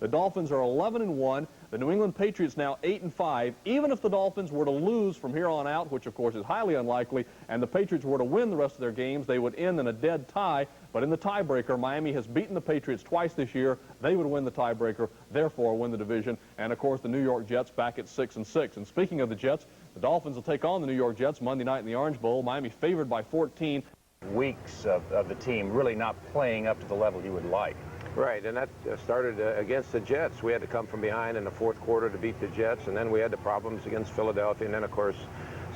The Dolphins are 11-1. The New England Patriots now 8-5. Even if the Dolphins were to lose from here on out, which of course is highly unlikely, and the Patriots were to win the rest of their games, they would end in a dead tie. But in the tiebreaker, Miami has beaten the Patriots twice this year. They would win the tiebreaker, therefore win the division. And of course, the New York Jets back at 6-6. And speaking of the Jets, the Dolphins will take on the New York Jets Monday night in the Orange Bowl. Miami favored by 14. Weeks of the team really not playing up to the level you would like. Right, and that started against the Jets. We had to come from behind in the fourth quarter to beat the Jets, and then we had the problems against Philadelphia, and then, of course,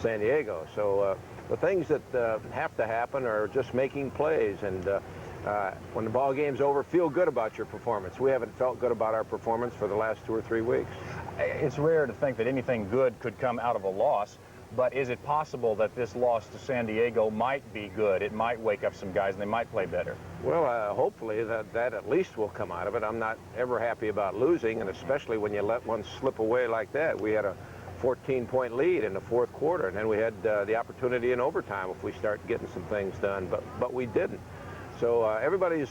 San Diego. So the things that have to happen are just making plays, and when the ball game's over, feel good about your performance. We haven't felt good about our performance for the last 2 or 3 weeks. It's rare to think that anything good could come out of a loss. But is it possible that this loss to San Diego might be good? It might wake up some guys and they might play better. Well, hopefully that at least will come out of it. I'm not ever happy about losing, and especially when you let one slip away like that. We had a 14-point lead in the fourth quarter, and then we had the opportunity in overtime if we start getting some things done, but we didn't. So everybody's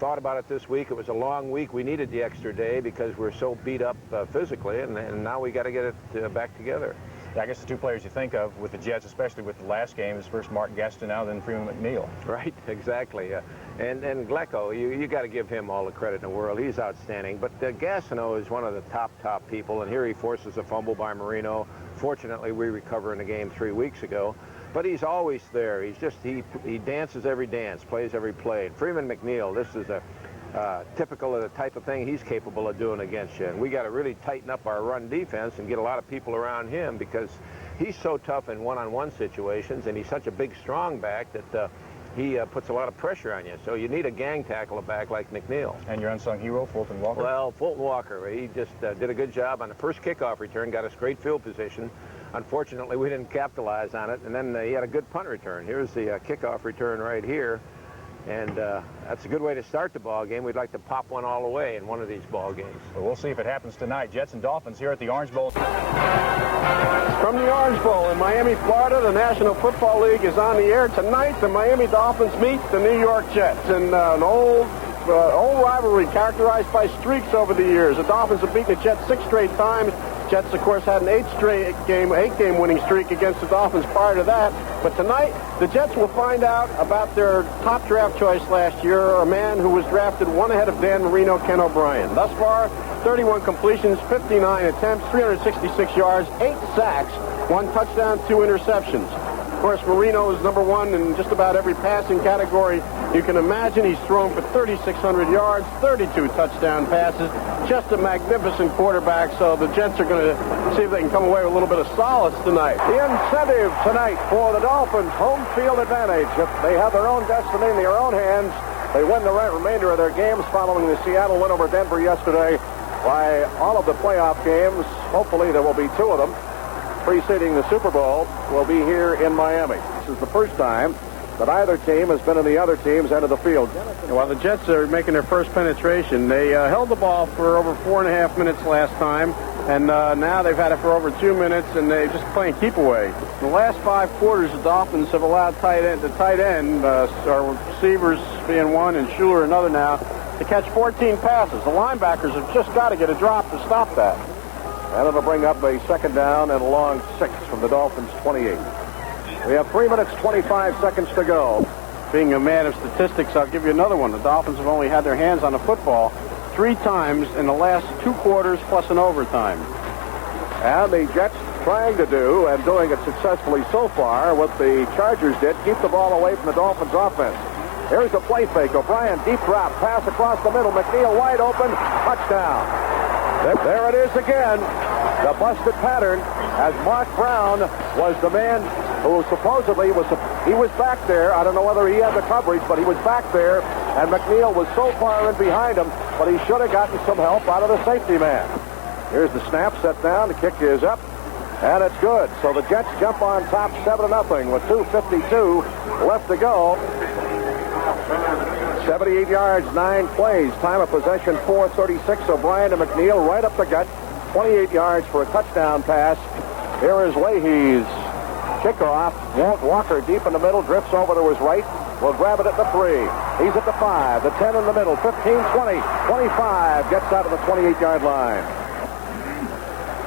thought about it this week. It was a long week. We needed the extra day because we're so beat up physically, and now we got to get it back together. I guess the two players you think of with the Jets, especially with the last game, is first Mark Gastineau, then Freeman McNeil. Right, exactly. And Glecko, you got to give him all the credit in the world. He's outstanding. But Gastineau is one of the top people, and here he forces a fumble by Marino. Fortunately, we recover in the game 3 weeks ago. But he's always there. He dances every dance, plays every play. And Freeman McNeil, this is a typical of the type of thing he's capable of doing against you. And we got to really tighten up our run defense and get a lot of people around him because he's so tough in one-on-one situations, and he's such a big, strong back that he puts a lot of pressure on you. So you need a gang tackle back like McNeil. And your unsung hero, Fulton Walker? Well, Fulton Walker, he just did a good job on the first kickoff return, got us great field position. Unfortunately, we didn't capitalize on it, and then he had a good punt return. Here's the kickoff return right here. And that's a good way to start the ball game. We'd like to pop one all the way in one of these ball games. Well, we'll see if it happens tonight. Jets and Dolphins here at the Orange Bowl. From the Orange Bowl in Miami, Florida, the National Football League is on the air tonight. The Miami Dolphins meet the New York Jets in an old rivalry characterized by streaks over the years. The Dolphins have beaten the Jets 6 straight times. Jets, of course, had an 8-game winning streak against the Dolphins prior to that. But tonight, the Jets will find out about their top draft choice last year, a man who was drafted one ahead of Dan Marino, Ken O'Brien. Thus far, 31 completions, 59 attempts, 366 yards, 8 sacks, 1 touchdown, 2 interceptions. Of course, Marino is number 1 in just about every passing category you can imagine. He's thrown for 3,600 yards, 32 touchdown passes. Just a magnificent quarterback, so the Jets are going to see if they can come away with a little bit of solace tonight. The incentive tonight for the Dolphins, home field advantage. If they have their own destiny in their own hands, they win the remainder of their games following the Seattle win over Denver yesterday. By all of the playoff games, hopefully there will be 2 of them, preceding the Super Bowl, will be here in Miami. This is the first time that either team has been in the other team's end of the field. While the Jets are making their first penetration, they held the ball for over 4.5 minutes last time, and now they've had it for over 2 minutes, and they're just playing keep away. In the last 5 quarters, the Dolphins have allowed the tight end, our receivers being one and Schuler another now, to catch 14 passes. The linebackers have just got to get a drop to stop that. And it'll bring up a second down and a long 6 from the Dolphins' 28. We have 3 minutes, 25 seconds to go. Being a man of statistics, I'll give you another one. The Dolphins have only had their hands on the football 3 times in the last 2 quarters plus an overtime. And the Jets trying to do, and doing it successfully so far, what the Chargers did, keep the ball away from the Dolphins' offense. Here's a play fake. O'Brien, deep drop, pass across the middle. McNeil wide open, touchdown. There it is again, the busted pattern, as Mark Brown was the man who supposedly was back there. I don't know whether he had the coverage, but he was back there, and McNeil was so far in behind him, but he should have gotten some help out of the safety man. Here's the snap, set down, the kick is up, and it's good. So the Jets jump on top 7-0 with 2:52 left to go. 78 yards, 9 plays. Time of possession, 4:36. O'Brien to McNeil, right up the gut. 28 yards for a touchdown pass. Here is Leahy's kickoff. Walker deep in the middle, drifts over to his right. will grab it at the 3. He's at the 5, the 10 in the middle, 15, 20, 25, gets out to the 28-yard line.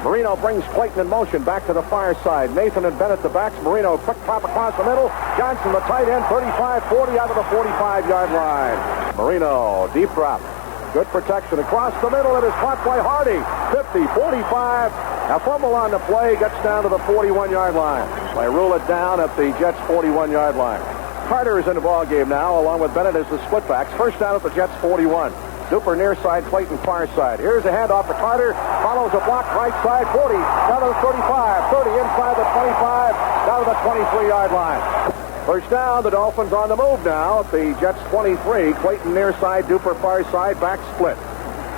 Marino brings Clayton in motion back to the far side. Nathan and Bennett the backs. Marino quick pop across the middle. Johnson the tight end, 35-40 out of the 45-yard line. Marino, deep drop. Good protection across the middle. It is caught by Hardy. 50, 45. A fumble on the play, gets down to the 41-yard line. They rule it down at the Jets' 41-yard line. Carter is in the ball game now, along with Bennett as the split backs. First down at the Jets' 41. Duper near side, Clayton far side. Here's a handoff to Carter. Follows a block right side, 40. Down to the 35. 30 inside the 25. Down to the 23-yard line. First down, the Dolphins on the move now at the Jets' 23. Clayton near side, Duper far side, back split.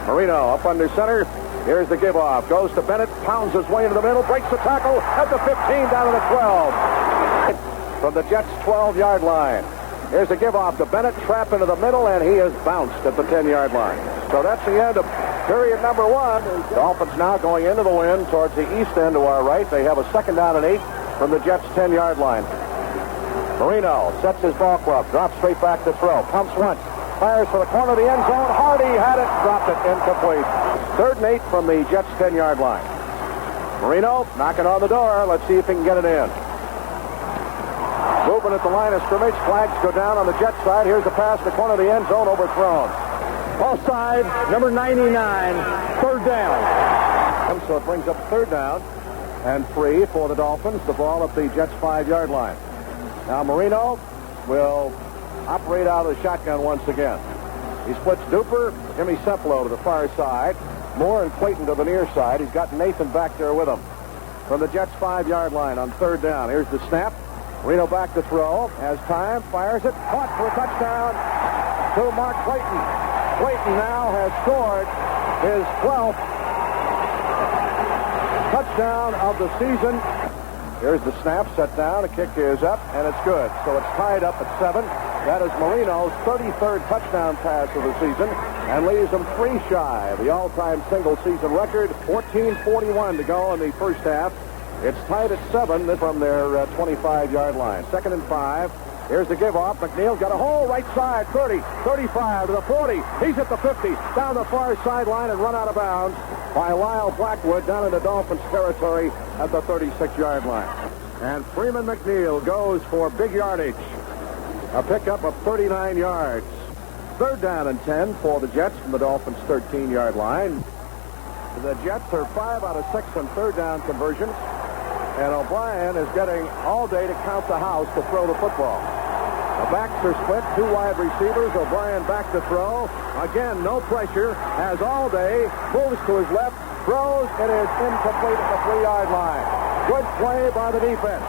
Marino up under center. Here's the give off. Goes to Bennett, pounds his way into the middle, breaks the tackle at the 15, down to the 12. From the Jets' 12-yard line. Here's a give off to Bennett, trap into the middle, and he is bounced at the 10-yard line. So that's the end of period number 1. Dolphins now going into the wind towards the east end to our right. They have a second down and 8 from the Jets' 10-yard line. Marino sets his ball club, drops straight back to throw, pumps once, fires for the corner of the end zone. Hardy had it, dropped it, incomplete. Third and 8 from the Jets' 10-yard line. Marino knocking on the door. Let's see if he can get it in. Moving at the line of scrimmage. Flags go down on the Jets side. Here's the pass to the corner of the end zone, overthrown. Offside, number 99, third down. So it brings up third down and 3 for the Dolphins. The ball at the Jets' 5-yard line. Now Marino will operate out of the shotgun once again. He splits Duper, Jimmy Cepolo to the far side, Moore and Clayton to the near side. He's got Nathan back there with him. From the Jets' 5-yard line on third down. Here's the snap. Marino back to throw. Has time. Fires it. Caught for a touchdown to Mark Clayton. Clayton now has scored his 12th touchdown of the season. Here's the snap. Set down. A kick is up, and it's good. So it's tied up at 7. That is Marino's 33rd touchdown pass of the season and leaves him 3 shy of the all-time single-season record. 14:41 to go in the first half. It's tied at 7 from their 25-yard line. Second and 5. Here's the give-off. McNeil's got a hole right side. 30, 35 to the 40. He's at the 50. Down the far sideline and run out of bounds by Lyle Blackwood down into Dolphins territory at the 36-yard line. And Freeman McNeil goes for big yardage. A pickup of 39 yards. Third down and 10 for the Jets from the Dolphins' 13-yard line. The Jets are 5 out of 6 on third down conversions. And O'Brien is getting all day to count the house to throw the football. The backs are split, 2 wide receivers. O'Brien back to throw. Again, no pressure. Has all day. Moves to his left. Throws. It is incomplete at the 3-yard line. Good play by the defense.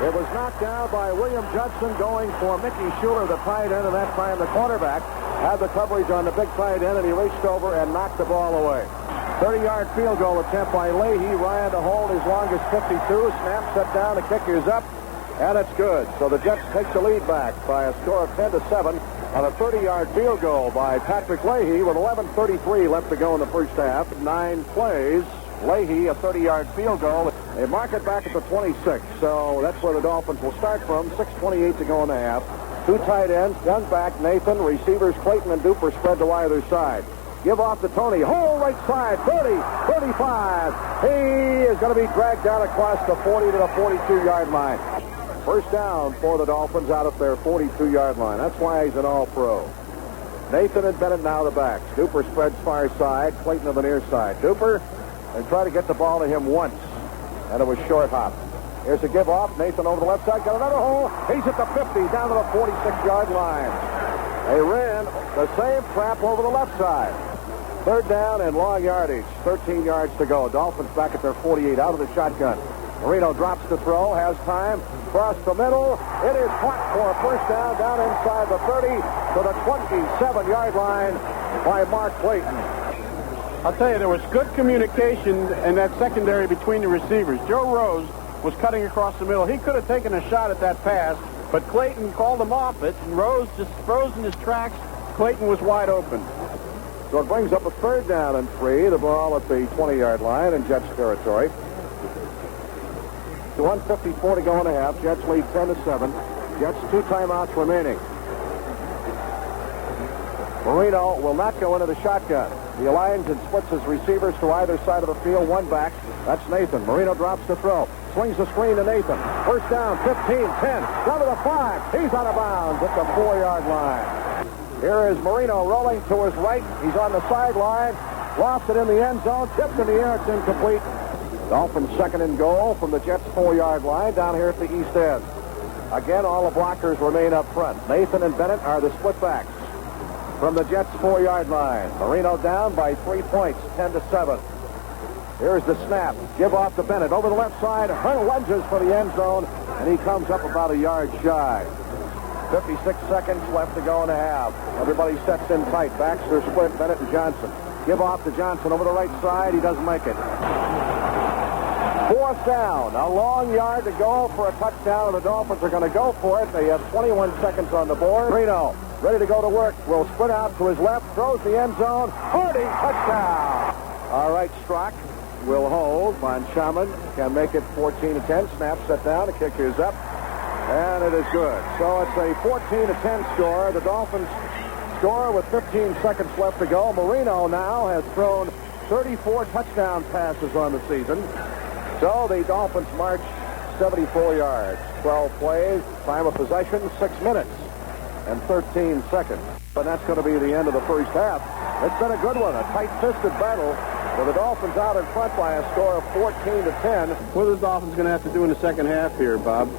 It was knocked down by William Judson going for Mickey Schuler, the tight end, and that time the quarterback had the coverage on the big tight end, and he reached over and knocked the ball away. 30-yard field goal attempt by Leahy. Ryan to hold his longest 52. Snap set down. The kick is up, and it's good. So the Jets take the lead back by a score of 10-7 on a 30-yard field goal by Patrick Leahy with 11:33 left to go in the first half. 9 plays. Leahy, a 30-yard field goal. They mark it back at the 26, so that's where the Dolphins will start from. 6:28 to go in the half. 2 tight ends, one back, Nathan. Receivers, Clayton and Duper spread to either side. Give off to Tony. Hole right side, 30, 35. He is going to be dragged down across the 40 to the 42-yard line. First down for the Dolphins out of their 42-yard line. That's why he's an all-pro. Nathan and Bennett now the backs. Duper spreads far side, Clayton on the near side. Duper, and try to get the ball to him once, and it was short hop. Here's a give off. Nathan over the left side, got another hole. He's at the 50, down to the 46-yard line. They ran the same trap over the left side. Third down and long yardage. 13 yards to go. Dolphins back at their 48, out of the shotgun. Marino drops the throw, has time, across the middle. It is caught for a first down inside the 30 to the 27-yard line by Mark Clayton. I'll tell you, there was good communication in that secondary between the receivers. Joe Rose was cutting across the middle. He could have taken a shot at that pass, but Clayton called him off it, and Rose just froze in his tracks. Clayton was wide open. So it brings up a third down and 3. The ball at the 20-yard line in Jets territory. 1:54 to go in the half. Jets lead 10-7. Jets 2 timeouts remaining. Marino will not go into the shotgun. He aligns and splits his receivers to either side of the field. One back. That's Nathan. Marino drops the throw. Swings the screen to Nathan. First down, 15, 10. Down to the 5. He's out of bounds at the 4-yard line. Here is Marino rolling to his right. He's on the sideline. Lost it in the end zone. Tipped in the air. It's incomplete. Dolphins second and goal from the Jets' 4-yard line down here at the east end. Again, all the blockers remain up front. Nathan and Bennett are the split backs from the Jets' 4-yard line. Marino down by 3 points, 10-7. Here's the snap. Give off to Bennett. Over the left side. Her lunges for the end zone, and he comes up about a yard shy. 56 seconds left to go in the half. Everybody sets in tight. Baxter split. Bennett and Johnson. Give off to Johnson over the right side. He doesn't make it. 4th down. A long yard to go for a touchdown, and the Dolphins are going to go for it. They have 21 seconds on the board. Marino ready to go to work. Will sprint out to his left. Throws the end zone. Hardy, touchdown. All right, Strock will hold. Von Schaman can make it 14-10. Snap set down. The kick is up. And it is good. So it's a 14-10 score. The Dolphins score with 15 seconds left to go. Marino now has thrown 34 touchdown passes on the season. So the Dolphins march 74 yards. 12 plays. Time of possession, 6 minutes and 13 seconds. But that's going to be the end of the first half. It's been a good one. A tight-fisted battle with the Dolphins out in front by a score of 14-10. What are the Dolphins going to have to do in the second half here, Bob?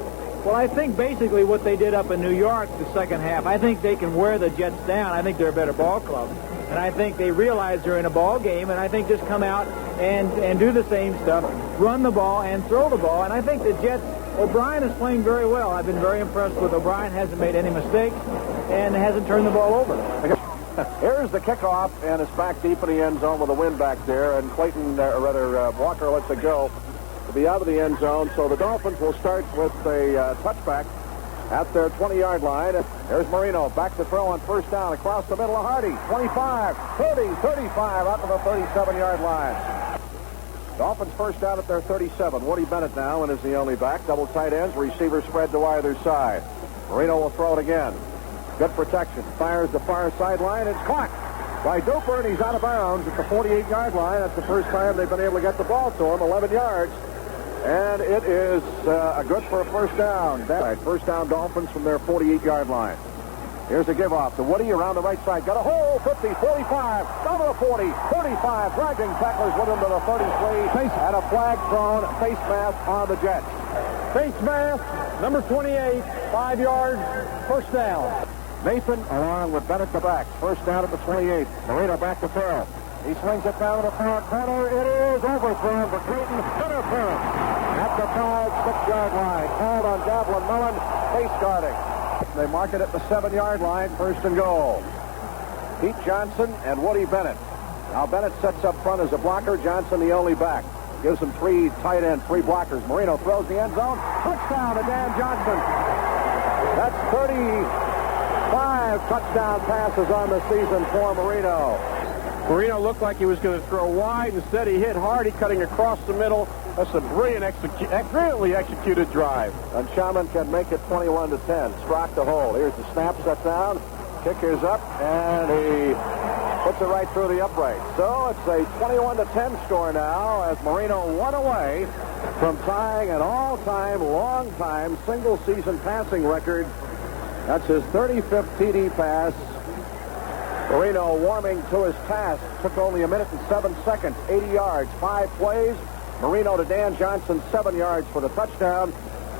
Well, I think basically what they did up in New York the second half, I think they can wear the Jets down. I think they're a better ball club. And I think they realize they're in a ball game, and I think just come out and do the same stuff, run the ball and throw the ball. And I think the Jets, O'Brien is playing very well. I've been very impressed with O'Brien. Hasn't made any mistakes and hasn't turned the ball over. Here's the kickoff, and it's back deep in the end zone with a wind back there, and Clayton, Walker lets it go to be out of the end zone. So the Dolphins will start with a touchback at their 20-yard line. There's Marino back to throw on first down across the middle of Hardy. 25, 30, 35 out to the 37-yard line. Dolphins first down at their 37. Woody Bennett now and is the only back. Double tight ends. Receivers spread to either side. Marino will throw it again. Good protection. Fires the far sideline. It's caught by Duper, and he's out of bounds at the 48-yard line. That's the first time they've been able to get the ball to him. 11 yards. And it is good for a first down. First down Dolphins from their 48-yard line. Here's a give-off to Woody around the right side. Got a hole, 50, 45, down to the 40, 35. Dragging tacklers with him to the 33. And a flag thrown, face mask on the Jets. Face mask, number 28, 5 yards, first down. Nathan along with Bennett the back. First down at the 28. Marino back to throw. He swings it down to the far corner. It is overthrown for Clayton. Interference at the 5-6-yard line. Called on Davlin Mullen. Face guarding. They mark it at the 7-yard line. First and goal. Pete Johnson and Woody Bennett. Now Bennett sets up front as a blocker. Johnson the only back. Gives him 3 tight ends, 3 blockers. Marino throws the end zone. Touchdown to Dan Johnson. That's 35 touchdown passes on the season for Marino. Marino looked like he was going to throw wide. Instead, he hit Hardy, cutting across the middle. That's a brilliantly executed drive. And Schaman can make it 21-10. Strock to hold. Here's the snap set down. Kick is up, and he puts it right through the upright. So it's a 21-10 score now as Marino 1 away from tying an all-time, long-time, single-season passing record. That's his 35th TD pass. Marino warming to his task. Took only 1 minute and 7 seconds. 80 yards, 5 plays. Marino to Dan Johnson, 7 yards for the touchdown.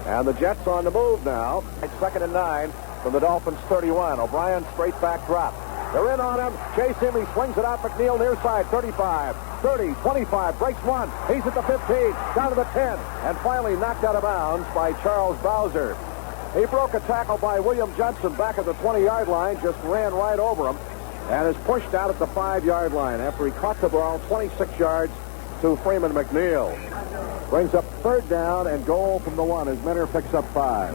And the Jets on the move now. It's 2nd and 9 from the Dolphins' 31. O'Brien straight back drop. They're in on him. Chase him. He swings it out. McNeil near side. 35, 30, 25. Breaks one. He's at the 15. Down to the 10. And finally knocked out of bounds by Charles Bowser. He broke a tackle by William Johnson back at the 20-yard line. Just ran right over him. And is pushed out at the 5-yard line after he caught the ball 26 yards to Freeman McNeil. Brings up 3rd down and goal from the 1 as Minner picks up 5.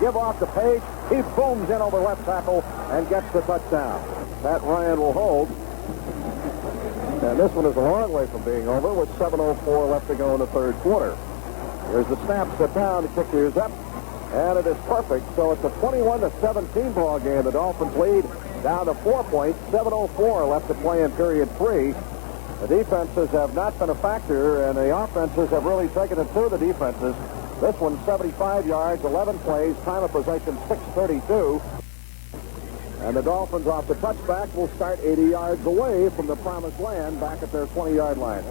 Give off to Page. He booms in over left tackle and gets the touchdown. Pat Ryan will hold. And this one is a long way from being over with 7:04 left to go in the 3rd quarter. Here's the snap, set down, the kick is up. and it is perfect. So it's a 21-17 ball game. The Dolphins lead down to 4 points. 7:04 left to play in period 3. The defenses have not been a factor, and the offenses have really taken it to the defenses. This one's 75 yards, 11 plays, time of possession 6:32. And the Dolphins off the touchback will start 80 yards away from the promised land back at their 20-yard line.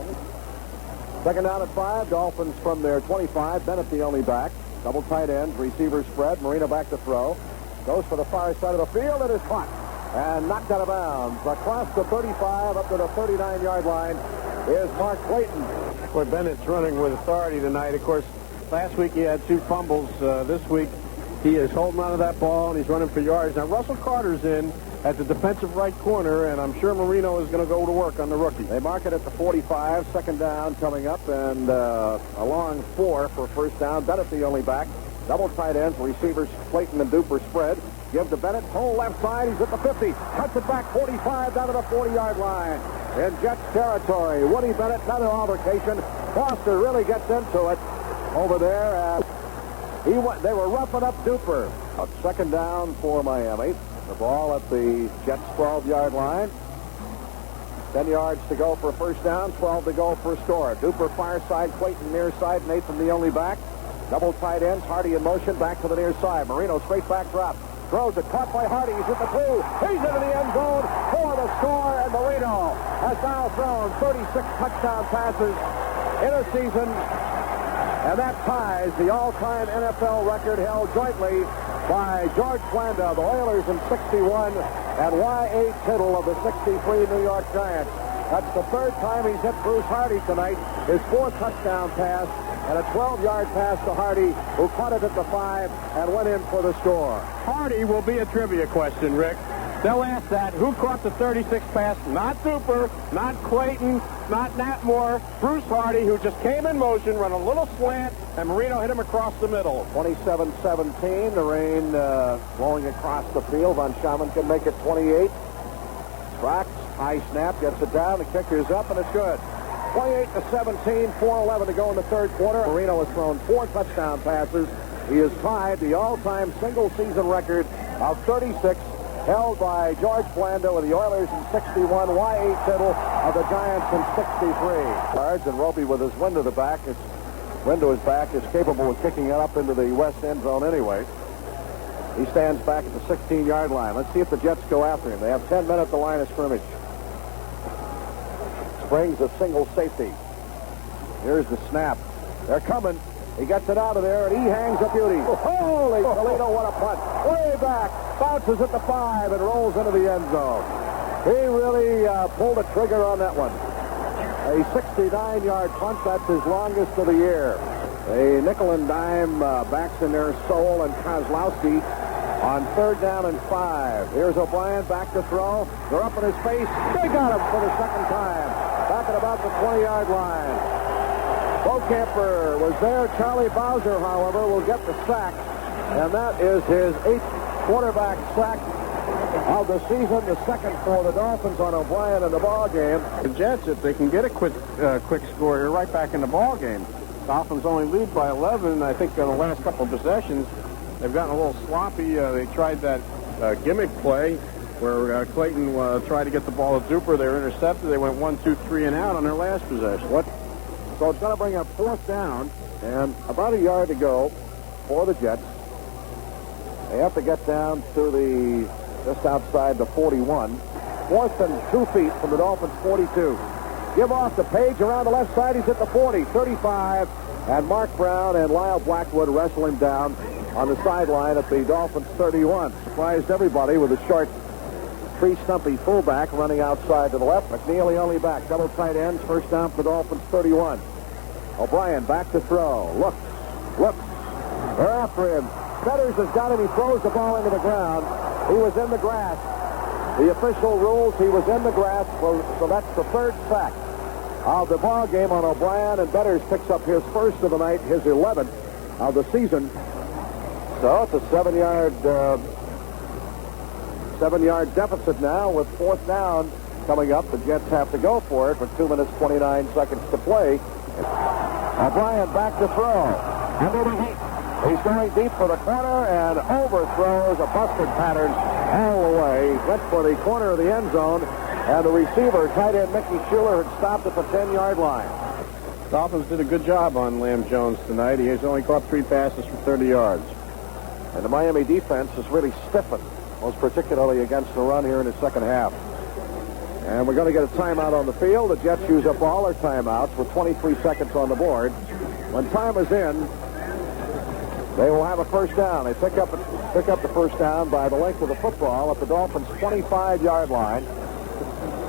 Second down at 5, Dolphins from their 25. Bennett the only back. Double tight ends, receiver spread. Marino back to throw. Goes for the far side of the field. It is caught and knocked out of bounds. Across the 35 up to the 39-yard line is Mark Clayton. Boy, Bennett's running with authority tonight. Of course, last week he had 2 fumbles. This week he is holding on to that ball, and he's running for yards. Now, Russell Carter's in at the defensive right corner, and I'm sure Marino is going to go to work on the rookie. They mark it at the 45. Second down coming up, and a long 4 for first down. Bennett the only back. Double tight ends, receivers Clayton and Duper spread. Give to Bennett, whole left side. He's at the 50. Cuts it back 45 down to the 40-yard line. In Jets territory, Woody Bennett, another altercation. Foster really gets into it over there. They were roughing up Duper. Second down for Miami. The ball at the Jets' 12-yard line. 10 yards to go for first down, 12 to go for a score. Duper far side, Clayton near side, Nathan the only back. Double tight ends, Hardy in motion, back to the near side. Marino straight back drop. Throws it, caught by Hardy. He's at the 2. He's into the end zone for the score, and Marino has now thrown 36 touchdown passes in a season, and that ties the all-time NFL record held jointly by George Blanda, the Oilers in 61, and Y.A. Tittle of the 63 New York Giants. That's the 3rd time he's hit Bruce Hardy tonight. His 4th touchdown pass, and a 12-yard pass to Hardy, who caught it at the 5 and went in for the score. Hardy will be a trivia question, Rick. They'll ask that. Who caught the 36 pass? Not Duper, not Clayton, not Nat Moore. Bruce Hardy, who just came in motion, run a little slant, and Marino hit him across the middle. 27-17, the rain blowing across the field. Von Schaman can make it 28. Tracks, high snap, gets it down. The kicker's up, and it's good. 28-17, 4:11 to go in the 3rd quarter. Marino has thrown 4 touchdown passes. He has tied the all-time single-season record of 36, held by George Blanda with the Oilers in 61, Y.A. Tittle of the Giants in 63. Yards, and Roby with his wind to the back. His wind to his back is capable of kicking it up into the west end zone anyway. He stands back at the 16-yard line. Let's see if the Jets go after him. They have 10 men at the line of scrimmage. Springs a single safety. Here's the snap. They're coming. He gets it out of there, and he hangs a beauty. Holy Toledo, what a punt. Way back. Bounces at the 5 and rolls into the end zone. He really pulled the trigger on that one. A 69-yard punt. That's his longest of the year. A nickel and dime backs in their soul, and Kozlowski on 3rd down and 5. Here's O'Brien back to throw. They're up in his face. They got him for the 2nd time. Back at about the 20-yard line. Bocamper was there. Charlie Bowser, however, will get the sack. And that is his 8th quarterback sack of the season. The 2nd for the Dolphins on O'Brien in the ball game. The Jets, if they can get a quick score here, right back in the ball game. Dolphins only lead by 11. I think on the last couple of possessions, they've gotten a little sloppy. They tried that gimmick play where Clayton tried to get the ball to Duper. They were intercepted. They went 1, 2, 3 and out on their last possession. So it's going to bring up 4th down and about a yard to go for the Jets. They have to get down to just outside the 41. 4th and 2 feet from the Dolphins' 42. Give off the Page around the left side. He's at the 40, 35, and Mark Brown and Lyle Blackwood wrestle him down on the sideline at the Dolphins' 31. Surprised everybody with a short, tree-stumpy fullback running outside to the left. McNeely only back. Double tight ends. First down for the Dolphins' 31. O'Brien back to throw. Looks. They're after him. Fetters has got him. He throws the ball into the ground. He was in the grass. The official rules he was in the grass, so that's the 3rd sack of the ball game on O'Brien, and Betters picks up his 1st of the night, his 11th of the season. So it's a 7-yard deficit now with 4th down coming up. The Jets have to go for it with 2 minutes, 29 seconds to play. O'Brien back to throw. He's going deep for the corner and overthrows a busted pattern all the way. Went for the corner of the end zone, and the receiver, tight end Mickey Schuler, had stopped at the 10-yard line. Dolphins did a good job on Lamb Jones tonight. He has only caught 3 passes for 30 yards. And the Miami defense has really stiffened, most particularly against the run here in the second half. And we're going to get a timeout on the field. The Jets use up all their timeouts with 23 seconds on the board. When time is in, they will have a first down. They pick up the first down by the length of the football at the Dolphins' 25-yard line.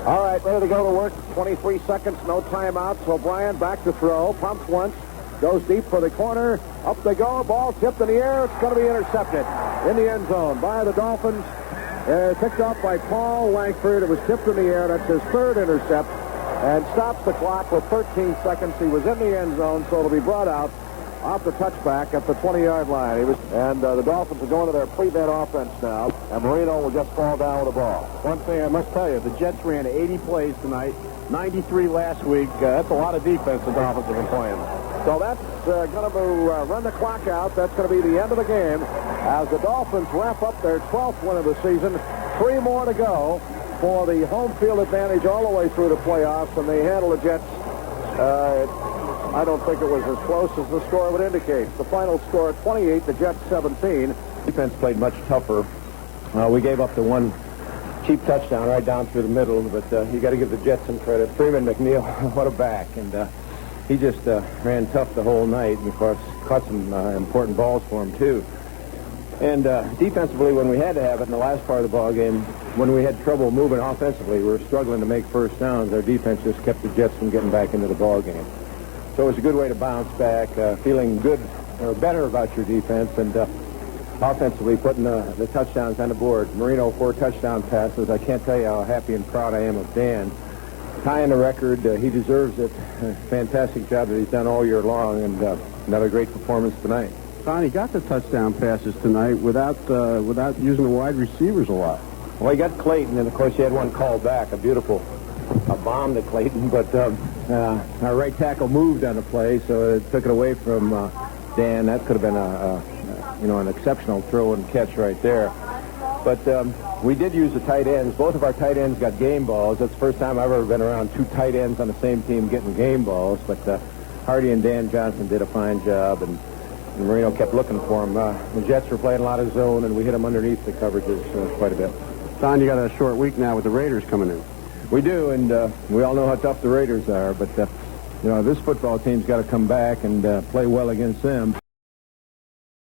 All right, ready to go to work. 23 seconds, no timeouts. O'Brien back to throw. Pumps once. Goes deep for the corner. Up they go. Ball tipped in the air. It's going to be intercepted in the end zone by the Dolphins. Picked up by Paul Langford. It was tipped in the air. That's his 3rd intercept. And stops the clock with 13 seconds. He was in the end zone, so it'll be brought out off the touchback at the 20-yard line. The Dolphins are going to their prevent offense now, and Marino will just fall down with the ball. One thing I must tell you, the Jets ran 80 plays tonight, 93 last week. That's a lot of defense the Dolphins have been playing. So that's going to run the clock out. That's going to be the end of the game as the Dolphins wrap up their 12th win of the season. 3 more to go for the home field advantage all the way through the playoffs, and they handle the Jets. I don't think it was as close as the score would indicate. The final score, 28, the Jets 17. Defense played much tougher. We gave up the one cheap touchdown right down through the middle, but you got to give the Jets some credit. Freeman McNeil, what a back. And he just ran tough the whole night, and of course caught some important balls for him, too. And defensively, when we had to have it in the last part of the ball game, when we had trouble moving offensively, we were struggling to make first downs. Our defense just kept the Jets from getting back into the ball game. So it was a good way to bounce back, feeling good or better about your defense, and offensively putting the touchdowns on the board. Marino, 4 touchdown passes. I can't tell you how happy and proud I am of Dan. Tying the record, he deserves it. Fantastic job that he's done all year long, and another great performance tonight. Don, he got the touchdown passes tonight without using the wide receivers a lot. Well, he got Clayton, and of course he had one called back, a bomb to Clayton, but our right tackle moved on the play, so it took it away from Dan. That could have been an exceptional throw and catch right there. But we did use the tight ends. Both of our tight ends got game balls. That's the first time I've ever been around 2 tight ends on the same team getting game balls. But Hardy and Dan Johnson did a fine job, and Marino kept looking for him. The Jets were playing a lot of zone, and we hit them underneath the coverages quite a bit. Don, you got a short week now with the Raiders coming in. We do, and we all know how tough the Raiders are. But, this football team's got to come back and play well against them.